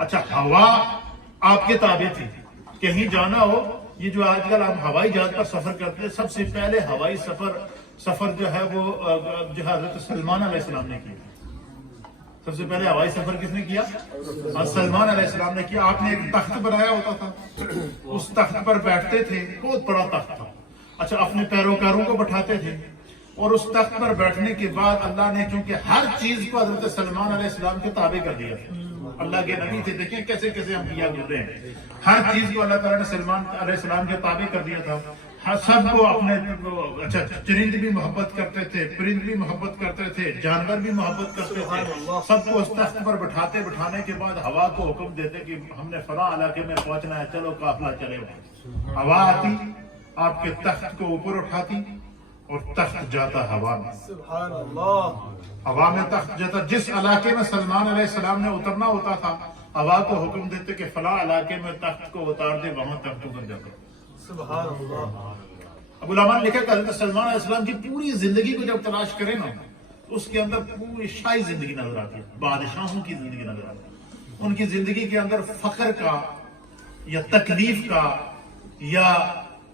اچھا ہوا آپ کے تابع تھی، کہیں جانا ہو، یہ جو آج کل آپ ہوائی جہاز پر سفر کرتے ہیں، سب سے پہلے ہوائی سفر جو ہے وہ جو حضرت سلمان علیہ السلام نے کیا. سب سے پہلے ہوائی سفر کس نے کیا؟ سلمان علیہ السلام نے کیا. آپ نے ایک تخت بنایا ہوتا تھا، اس تخت پر بیٹھتے تھے، بہت بڑا تخت تھا. اچھا اپنے پیروکاروں کو بٹھاتے تھے، اور اس تخت پر بیٹھنے کے بعد اللہ نے چونکہ ہر چیز کو حضرت سلمان علیہ السلام کے تابع کر دیا تھا. اللہ کے نبی تھے، دیکھیں کیسے کیسے انبیاء گزرے ہیں. ہر چیز کو اللہ تعالیٰ نے سلمان علیہ السلام کے تابع کر دیا تھا. سب کو اپنے اچھا چرند بھی محبت کرتے تھے، پرند بھی محبت کرتے تھے، جانور بھی محبت کرتے تھے. سب کو اس تخت پر بٹھانے کے بعد ہوا کو حکم دیتے کہ ہم نے فلاں علاقے میں پہنچنا ہے، چلو قافلہ چلے گا. ہوا آتی، آپ کے تخت کو اوپر اٹھاتی اور تخت جاتا ہوا میں. سبحان اللہ. ہوا میں تخت جاتا. جس علاقے میں سلمان علیہ السلام نے اترنا ہوتا تھا، ہوا کو حکم دیتے کہ فلاں علاقے میں تخت کو اتار دے، وہاں تخت اتر جاتا. سبحان اللہ. ابو العلاء نے لکھا کہ حضرت سلمان علیہ السلام کی پوری زندگی کو جب تلاش کرے نا، اس کے اندر پوری شاہی زندگی نظر آتی ہے، بادشاہوں کی زندگی نظر آتی ہے. ان کی زندگی کے اندر فخر کا یا تکلیف کا یا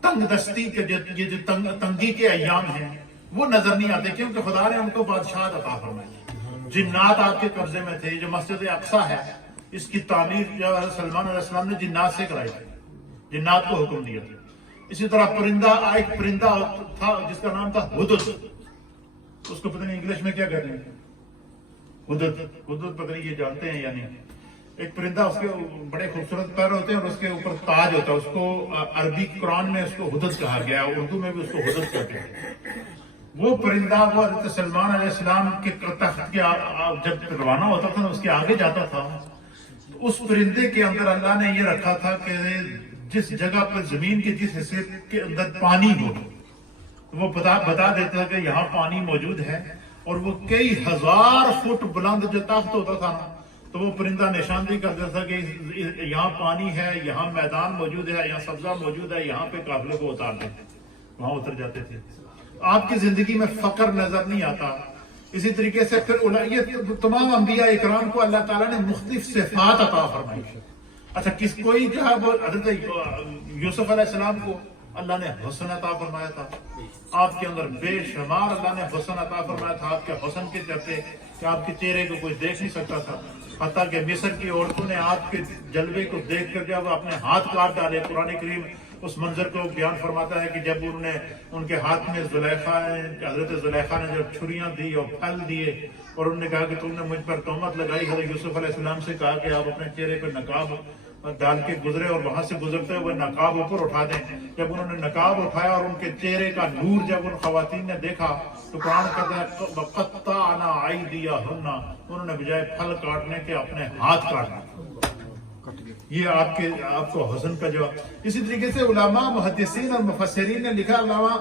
تنگ دستی کے یہ جو تنگی کے ایام ہیں وہ نظر نہیں آتے، کیونکہ خدا نے ان کو بادشاہ عطا فرمائی. جنات آپ کے قبضے میں تھے. جو مسجد اقصی ہے، اس کی تعمیر جو سلمان علیہ السلام نے جنات سے کرائی تھی، جنات کو حکم دیا تھا. اسی طرح ایک پرندہ تھا جس کا نام تھا ہدہد. اس کو پتہ نہیں انگلش میں کیا کہتے ہیں، ہدہد پتہ نہیں یہ جانتے ہیں یا نہیں. ایک پرندہ، اس کے بڑے خوبصورت پر ہوتے ہیں اور اس کے اوپر تاج ہوتا ہے. اس کو عربی قرآن میں اس کو ہدہد کہا گیا، اردو میں بھی اس کو ہدہد کہتے ہیں. وہ پرندہ وہ حضرت سلمان علیہ السلام کے تخت کے جب روانہ ہوتا تھا، اس کے آگے جاتا تھا، تو اس پرندے کے اندر اللہ نے یہ رکھا تھا کہ جس جگہ پر زمین کے جس حصے کے اندر پانی ہو، وہ بتا دیتا کہ یہاں پانی موجود ہے. اور وہ کئی ہزار فٹ بلند جو تخت ہوتا تھا، تو وہ پرندہ نشاندہی کر دیتا تھا کہ یہاں پانی ہے، یہاں میدان موجود ہے، یہاں سبزہ موجود ہے، یہاں پہ قافلے کو اتار دیں. وہاں اتر جاتے تھے. آپ کی زندگی میں فقر نظر نہیں آتا. اسی طریقے سے پھر یہ تمام انبیاء اکرام کو اللہ تعالیٰ نے مختلف صفات عطا فرمائی. اچھا کوئی جو ہے وہ حضرت یوسف علیہ السلام کو اللہ نے حسن عطا فرمایا تھا. آپ کے اندر بے شمار اللہ نے حسن عطا فرمایا تھا. آپ کے حسن کے چلتے کہ آپ کے چہرے کو کوئی دیکھ نہیں سکتا تھا. حتیٰ کہ مصر کی عورتوں نے آپ کے جلوے کو دیکھ کر جب اپنے ہاتھ کاٹ ڈالے. قرآن کریم اس منظر کو بیان فرماتا ہے کہ جب انہوں نے ان کے ہاتھ میں حضرت زلیخا نے جب چھریاں دی اور پھل دیے اور انہوں نے کہا کہ تم نے مجھ پر تہمت لگائی. حضرت یوسف علیہ السلام سے کہا کہ آپ اپنے چہرے پر نقاب ڈال کے گزرے اور وہاں سے گزرتے ہوئے نقاب اوپر اٹھا دیں. جب انہوں نے نقاب اٹھایا اور ان کے چہرے کا نور جب ان خواتین نے دیکھا تو قرآن کہتا ہے وَقَطَّعْنَا أَيْدِيَهُنَّ، انہوں نے بجائے پھل کاٹنے کے اپنے ہاتھ کاٹنا. یہ آپ کو حسن کا جواب. اسی طریقے سے علماء محدثین اور مفسرین نے لکھا. علامہ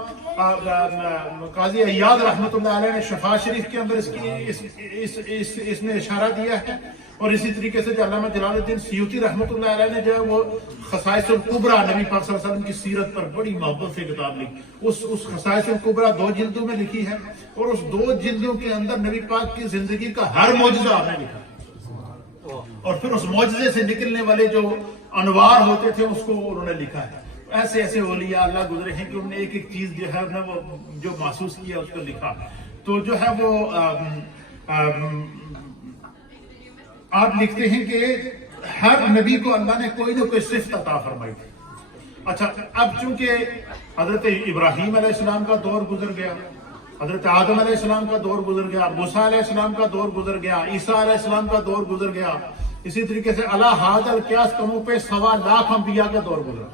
قاضی عیاض رحمۃ اللہ علیہ نے شفا شریف کے اندر اس میں اشارہ دیا ہے. اور اسی طریقے سے جو علامہ جلال الدین سیوطی رحمۃ اللہ علیہ نے جو ہے وہ خصائص الکبریٰ نبی پاک صلی اللہ علیہ وسلم کی سیرت پر بڑی محبت سے کتاب لکھی. اس خصائص الکبریٰ 2 جلدوں میں لکھی ہے اور اس 2 جلدوں کے اندر نبی پاک کی زندگی کا ہر معجزہ آپ نے لکھا. اور پھر اس معجزے سے نکلنے والے جو انوار ہوتے تھے اس کو انہوں نے لکھا ہے. ایسے ایسے اولیاء اللہ گزرے ہیں کہ انہوں نے ایک چیز جو ہے نا وہ جو محسوس کیا اس کو لکھا. تو جو ہے وہ آپ لکھتے ہیں کہ ہر نبی کو اللہ نے کوئی نہ کوئی صفت عطا فرمائی تھی. اچھا اب چونکہ حضرت ابراہیم علیہ السلام کا دور گزر گیا، حضرت آدم علیہ السلام کا دور گزر گیا، موسیٰ علیہ السلام کا دور گزر گیا، عیسیٰ علیہ السلام کا دور گزر گیا. اسی طریقے سے علی ھذا القیاس کموں پہ 1.25 لاکھ انبیاء کا دور گزرا.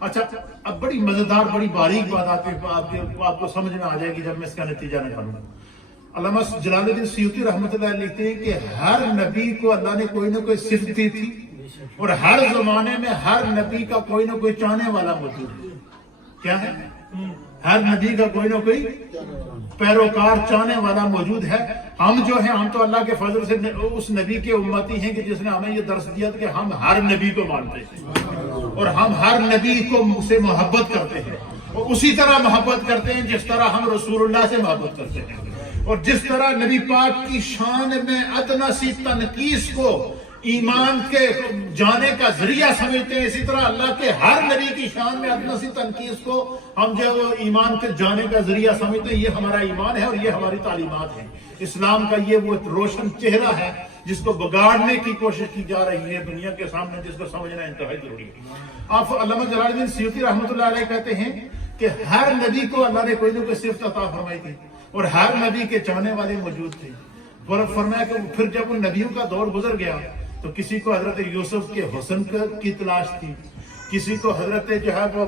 اچھا اب بڑی مزیدار بڑی باریک بات آپ کو سمجھ میں آ جائے گی جب میں اس کا نتیجہ نکالوں. علامہ جلال الدین سیوطی رحمۃ اللہ علیہ لکھتے ہیں کہ ہر نبی کو اللہ نے کوئی نہ کوئی صفت دی تھی اور ہر زمانے میں ہر نبی کا کوئی نہ کوئی چاہنے والا موجود ہے. کیا ہے؟ ہر نبی کا کوئی نہ کوئی پیروکار چاہنے والا موجود ہے. ہم جو ہیں ہم تو اللہ کے فضل سے اس نبی کے امتی ہیں کہ جس نے ہمیں یہ درس دیا کہ ہم ہر نبی کو مانتے ہیں اور ہم ہر نبی کو سے محبت کرتے ہیں اور اسی طرح محبت کرتے ہیں جس طرح ہم رسول اللہ سے محبت کرتے ہیں. اور جس طرح نبی پاک کی شان میں ادنا سی تنقیص کو ایمان کے جانے کا ذریعہ سمجھتے ہیں، اسی طرح اللہ کے ہر نبی کی شان میں ادنی سی تنقیص کو ہم جو ایمان کے جانے کا ذریعہ سمجھتے ہیں، یہ ہمارا ایمان ہے اور یہ ہماری تعلیمات ہیں۔ اسلام کا یہ وہ روشن چہرہ ہے جس کو بگاڑنے کی کوشش کی جا رہی ہے دنیا کے سامنے، جس کو سمجھنا انتہائی ضروری ہے۔ آپ علامہ جلال الدین سیوطی رحمۃ اللہ علیہ کہتے ہیں کہ ہر نبی کو اللہ نے کوئی نہ کوئی صفت عطا فرمائی تھی اور ہر نبی کے چاہنے والے موجود تھے۔ فرمایا کہ پھر جب ان نبیوں کا دور گزر گیا تو کسی کو حضرت یوسف کے حسن کی تلاش تھی، کسی کو حضرت جو ہے وہ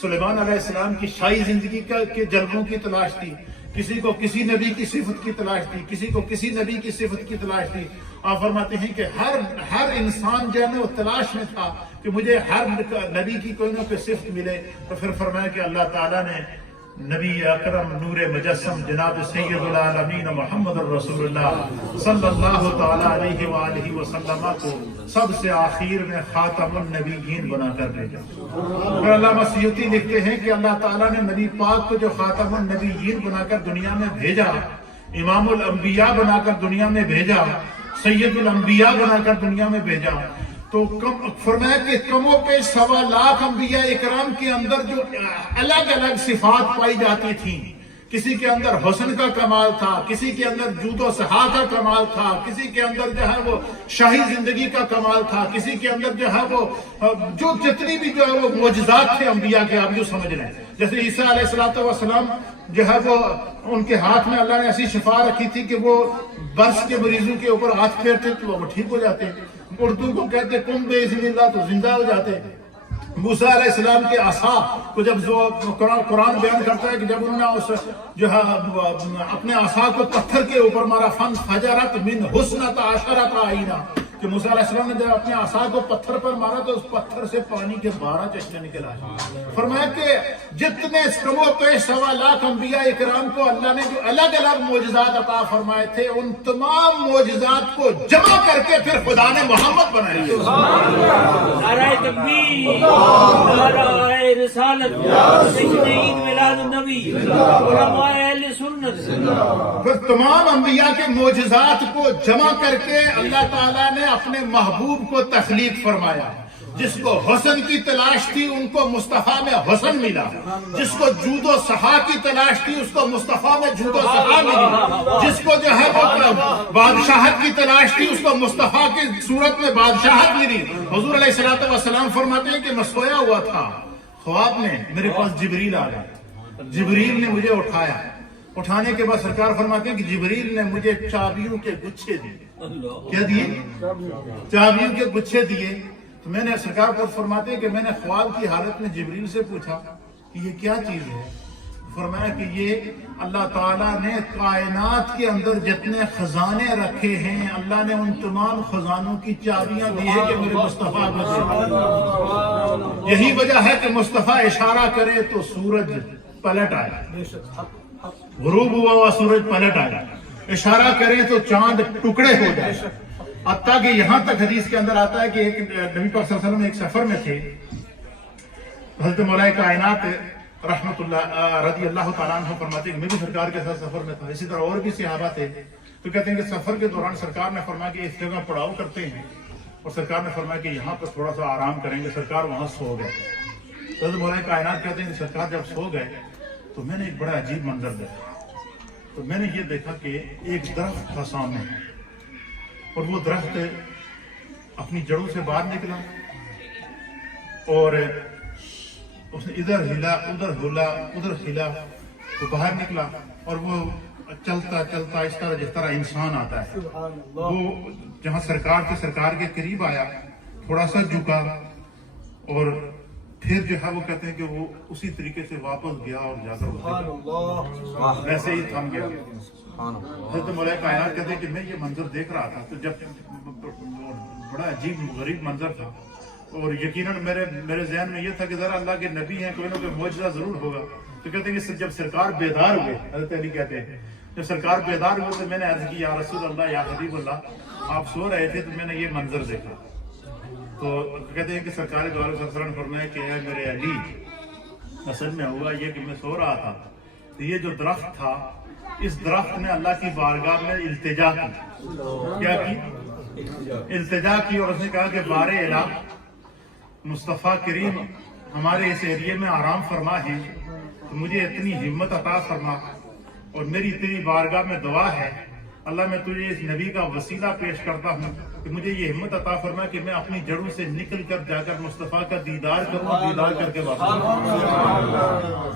سلیمان علیہ السلام کی شاہی زندگی کے جلووں کی تلاش تھی، کسی کو کسی نبی کی صفت کی تلاش تھی، کسی کو کسی نبی کی صفت کی تلاش تھی۔ آپ فرماتے ہیں کہ ہر انسان جو ہے نا وہ تلاش میں تھا کہ مجھے ہر نبی کی کوئی نہ کوئی صفت ملے۔ تو پھر فرمایا کہ اللہ تعالیٰ نے نبی اکرم نور مجسم جناب سید العالمین محمد الرسول اللہ صلی اللہ تعالی علیہ وآلہ وسلم کو سب سے آخر میں خاتم النبیین بنا کر بھیجا۔ پھر علامہ سیوطی لکھتے ہیں کہ اللہ تعالیٰ نے نبی پاک کو جو خاتم النبیین بنا کر دنیا میں بھیجا، امام الانبیاء بنا کر دنیا میں بھیجا، سید الانبیاء بنا کر دنیا میں بھیجا، تو فرمایا کہ کم و بیش 1.25 لاکھ انبیاء اکرام کے اندر جو الگ الگ صفات پائی جاتی تھیں، کسی کے اندر حسن کا کمال تھا، کسی کے اندر جود و سخا کا کمال تھا، کسی کے اندر جو ہے وہ شاہی زندگی کا کمال تھا، کسی کے اندر جو ہے وہ جو جتنی بھی جو ہے وہ معجزات تھے انبیاء کے، آپ جو سمجھ رہے ہیں۔ جیسے عیسیٰ علیہ السلام جو ہے وہ ان کے ہاتھ میں اللہ نے ایسی شفا رکھی تھی کہ وہ برس کے مریضوں کے اوپر ہاتھ پھیرتے تو وہ ٹھیک ہو جاتے، اردو کو کہتے کم بے اذن اللہ تو زندہ ہو جاتے۔ موسیٰ علیہ السلام کے عصا کو جب قرآن بیان کرتا ہے کہ جب انہوں نے اس جو ہے اپنے عصا کو پتھر کے اوپر مارا، فانفجرت من حسنۃ عشرۃ عینا، کہ موسیٰ علیہ السلام نے جب اپنے عصا کو پتھر پر مارا تو اس پتھر سے پانی کے 12 چشمے نکل آئے۔ فرمایا کہ جتنے کم و بیش 1.25 لاکھ انبیاء اکرام کو اللہ نے جو الگ الگ معجزات عطا فرمائے تھے، ان تمام معجزات کو جمع کر کے پھر خدا نے محمد بنائی ہے۔ نعرہ تکبیر، نعرہ رسالت، سید عید میلاد النبی، علماء اہل سنت۔ پھر تمام انبیاء کے معجزات کو جمع کر کے اللہ تعالیٰ نے اپنے محبوب کو تخلیق فرمایا۔ جس کو حسن کی تلاش تھی ان کو مصطفیٰ میں حسن ملا، جس کو جود و سخا کی تلاش تھی اس کو مصطفیٰ میں جود و سخا ملی، جس کو جو ہے وہ بادشاہت کی تلاش تھی اس کو مصطفیٰ کی صورت میں بادشاہت ملی۔ حضور علیہ السلام فرماتے ہیں کہ میں سویا ہوا تھا، خواب میں میرے پاس جبریل آ گیا، جبریل نے مجھے اٹھایا، اٹھانے کے بعد سرکار فرماتے ہیں کہ جبریل نے مجھے چابیوں کے گچھے دیے۔ کیا دیے؟ چابیوں کے گچھے دیے۔ تو میں نے سرکار پر فرماتے ہیں کہ میں نے خواب کی حالت میں جبریل سے پوچھا کہ یہ کیا چیز ہے؟ فرمایا کہ یہ اللہ تعالیٰ نے کائنات کے اندر جتنے خزانے رکھے ہیں اللہ نے ان تمام خزانوں کی چابیاں دی ہے کہ میرے مصطفیٰ کو دے۔ یہی وجہ ہے کہ مصطفیٰ اشارہ کرے تو سورج پلٹ آئے، غروب ہوا ہوا سورج پلٹ آیا، اشارہ کریں تو چاند ٹکڑے ہو جائے۔ حتیٰ کہ یہاں تک حدیث کے اندر آتا ہے کہ ایک نبی پاک صلی اللہ علیہ وسلم ایک سفر میں تھے، حضرت مولا کائنات رحمت اللہ رضی اللہ تعالیٰ عنہ فرماتے ہیں کہ میں بھی سرکار کے ساتھ سفر میں تھا، اسی طرح اور بھی صحابہ تھے۔ تو کہتے ہیں کہ سفر کے دوران سرکار نے فرمایا کہ اس جگہ پڑاؤ کرتے ہیں، اور سرکار نے فرمایا کہ یہاں پر تھوڑا سا آرام کریں گے۔ سرکار وہاں سو گئے۔ حضرت مولا کائنات کہتے ہیں کہ سرکار جب سو گئے تو میں نے ایک بڑا عجیب منظر دیکھا۔ تو میں نے یہ دیکھا کہ ایک درخت تھا سامنے، اور وہ درخت اپنی جڑوں سے باہر نکلا اور اس نے ادھر ہلا ادھر ہلا ادھر ہلا تو باہر نکلا، اور وہ چلتا چلتا اس طرح جس طرح انسان آتا ہے، وہ جہاں سرکار کے قریب آیا، تھوڑا سا جھکا، اور پھر جو ہے وہ کہتے ہیں کہ وہ اسی طریقے سے واپس گیا اور جا کر ویسے ہی تھم گیا۔ حضرت مولا کائنات کہتے ہیں کہ میں یہ منظر دیکھ رہا تھا تو جب بڑا عجیب غریب منظر تھا، اور یقیناً میرے ذہن میں یہ تھا کہ ذرا اللہ کے نبی ہیں، کوئی نہ کوئی معجزہ ضرور ہوگا۔ تو کہتے ہیں کہ جب سرکار بیدار ہوئے، حضرت علی کہتے ہیں جب سرکار بیدار ہوئے تو میں نے عرض کی یا رسول اللہ یا حبیب اللہ، آپ سو رہے تھے تو میں نے یہ منظر دیکھا۔ تو کہتے ہیں کہ سرکار دو علیہ وسلم فرمایا کہ اے میرے علی، اصل میں ہوا یہ کہ میں سو رہا تھا تو یہ جو درخت تھا، اس درخت نے اللہ کی بارگاہ میں التجا کی۔ کیا کی؟ التجا کی اور اس نے کہا کہ بار الہ مصطفیٰ کریم ہمارے اس ایریے میں آرام فرما ہے، تو مجھے اتنی ہمت عطا فرما، اور میری تیری بارگاہ میں دعا ہے اللہ میں تجھے اس نبی کا وسیلہ پیش کرتا ہوں کہ مجھے یہ ہمت عطا فرما کہ میں اپنی جڑوں سے نکل کر جا کر مصطفیٰ کا دیدار کروں، دیدار کر کے واپس آؤں۔